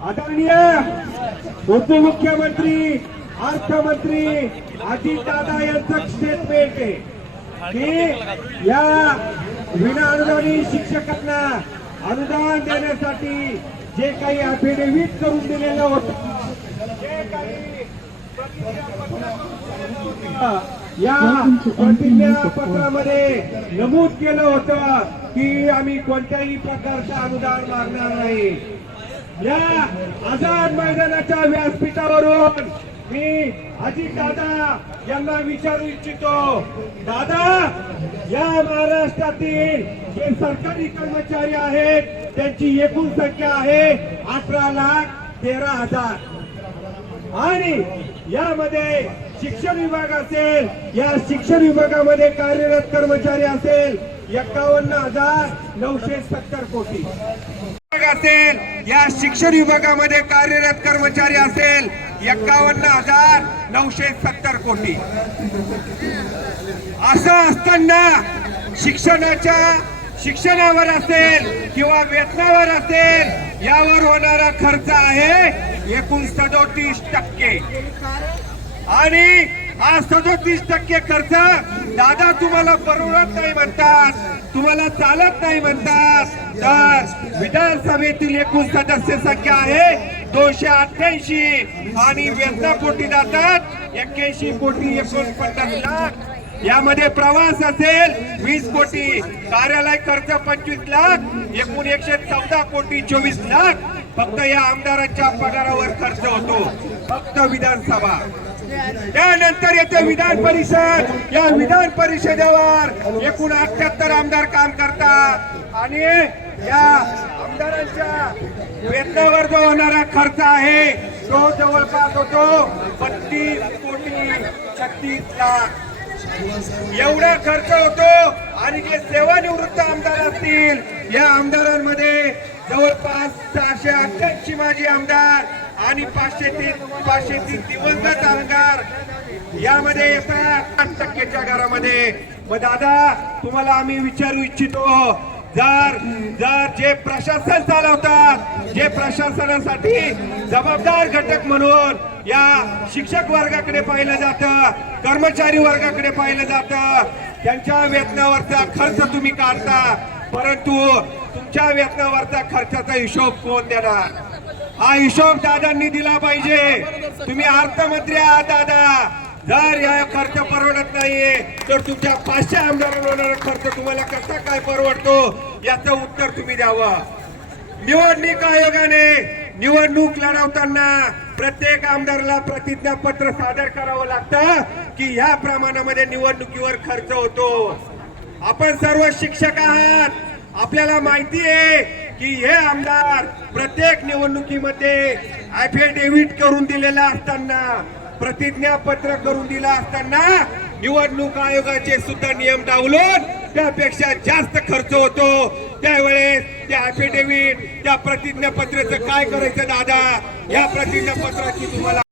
आदरणीय उपमुख्यमंत्री अर्थमंत्री अजितदादा यांचं स्टेटमेंट आहे की या विनाअनुदानी शिक्षकांना अनुदान देण्यासाठी जे काही अफिडेव्हिट करून दिलेलं होतं जे काही या प्रतिज्ञापत्रामध्ये नमूद केलं होतं की आम्ही कोणत्याही प्रकारचं अनुदान मागणार नाही. या आझाद मैदानाच्या व्यासपीठावरून मी अजित दादा यांना विचारू इच्छितो. दादा या महाराष्ट्रातील जे सरकारी कर्मचारी आहेत त्यांची एकूण संख्या आहे अठरा लाख तेरा हजार. आणि यामध्ये शिक्षण विभाग असेल या शिक्षण विभागामध्ये कार्यरत कर्मचारी असेल एक्कावन्न हजार नऊशे सत्तर कोटी. असेल या शिक्षण विभागामध्ये कार्यरत कर्मचारी असेल एक्कावन्न हजार नऊशे सत्तर कोटी. असं असताना शिक्षणाच्या शिक्षणावर असेल किंवा वेतनावर असेल यावर होणारा खर्च आहे एकूण सदोतीस टक्के. आणि हा सदोतीस टक्के खर्च दादा तुम्हाला परवडत नाही म्हणतात. तुम्हाला चालत नाही म्हणतात. तर विधानसभेतील एकूण सदस्य संख्या आहे दोनशे अठ्ठ्याऐंशी. आणि वेतनापोटी जातात एक्क्याऐंशी कोटी एकोणपन्नास लाख. यामध्ये प्रवास असेल वीस कोटी कार्यालय खर्च पंचवीस लाख. एकूण एकशे चौदा कोटी चोवीस लाख. फक्त या आमदारांच्या पगारावर खर्च होतो. फक्त विधानसभा. त्यानंतर येते विधान परिषद. या विधान परिषदेवर एकूण अठ्याहत्तर आमदार काम करतात. आणि या आमदारांच्या वेतनावर जो होणारा खर्च आहे तो जवळपास होतो बत्तीस कोटी छत्तीस लाख. एवढा खर्च होतो आणि जे सेवानिवृत्त आमदार असतील या आमदारांमध्ये जवळपास सहाशे अठ्ठ्याऐंशी माजी आमदार आणि पाचशे तीन पाचशे तीन दिवंगत आमदार. यामध्ये येतात आठ टक्केच्या घरामध्ये मग दादा तुम्हाला आम्ही विचारू इच्छितो जर जर जे प्रशासन चालवतात जे प्रशासनासाठी जबाबदार घटक म्हणून या शिक्षक वर्गाकडे पाहिलं जातं कर्मचारी वर्गाकडे पाहिलं जातं त्यांच्या वेतनावरचा खर्च तुम्ही काढता परंतु तुमच्या वेतनावरचा खर्चाचा हिशोब कोण देणार? हा हिशोब दादांनी दिला पाहिजे. तुम्ही अर्थमंत्री आहात दादा. जर या खर्च परवडत नाहीये तर तुमच्या पाचशे आमदार खर्च तुम्हाला कसा काय परवडतो याचं उत्तर तुम्ही द्यावं. निवडणूक आयोगाने निवडणूक लढवताना प्रत्येक आमदाराला प्रतिज्ञापत्र सादर करावं लागतं की ह्या प्रमाणामध्ये निवडणुकीवर खर्च होतो. आपण सर्व शिक्षक आहात. आपल्याला माहिती आहे की हे आमदार प्रत्येक निवडणुकीमध्ये ऍफिडेव्हिट करून दिलेला असताना प्रतिज्ञापत्र करून दिला असताना निवडणूक आयोगाचे सुद्धा नियम डावलून त्यापेक्षा जास्त खर्च होतो. त्यावेळेस त्या ऍफिडेव्हिट त्या प्रतिज्ञापत्राचं काय करायचं दादा? या प्रतिज्ञापत्राची तुम्हाला